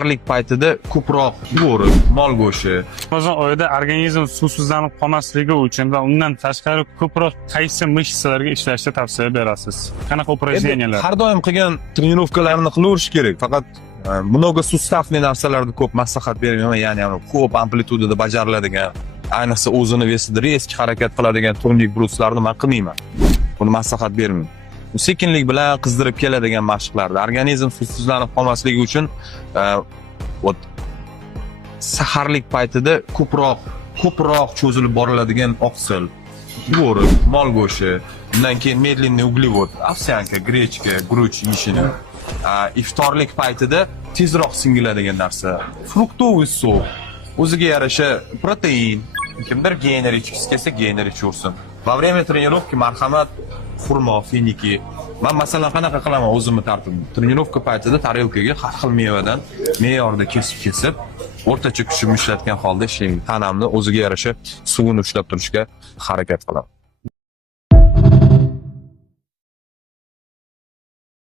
Saharlik paytida ko'proq tvorog, mol go'shti. Ramazon oyida organizm suvsizlanib qolmasligi uchun va undan tashqari ko'proq qaysi mышцalarga ishlashni tavsiya berasiz? Qanaqa упражнениялар? Har doim qilgan trenirovkalarni qilaverish kerak. Faqat много суставный narsalarni ko'p maslahat bermayman. Ya'ni ko'p amplitudada bajariladigan, ayniqsa o'zini vesida резкий harakat qiladigan turnir bruslarni men qilmayman. Buni maslahat bermayman. Sekinlik bilan qizdirib keladigan mashqlarda organizm suvsizlanib qolmasligi uchun saharlik paytida ko'proq cho'zilib boriladigan oqsil, tvorog, mol go'shti, undan keyin medlenniy uglevod, ovsyanka, grechka, guruch yeyishini, iftorlik paytida tezroq singiladigan narsa, fruktoviy sok, o'ziga yarasha protein, kimdir geyner ichgisi kelsa geyner ichaversin. Во время тренировки marhamat, xurmo, feniki. Men masalan qanaqa qilaman o'zimni tartibim. Trenirovka paytida tarelkaga har xil mevadan me'yorda kesib, o'rtacha kuchim ishlatgan holda ishlayman. Tanamni o'ziga yarasha suvini ushlab turishga harakat qilaman.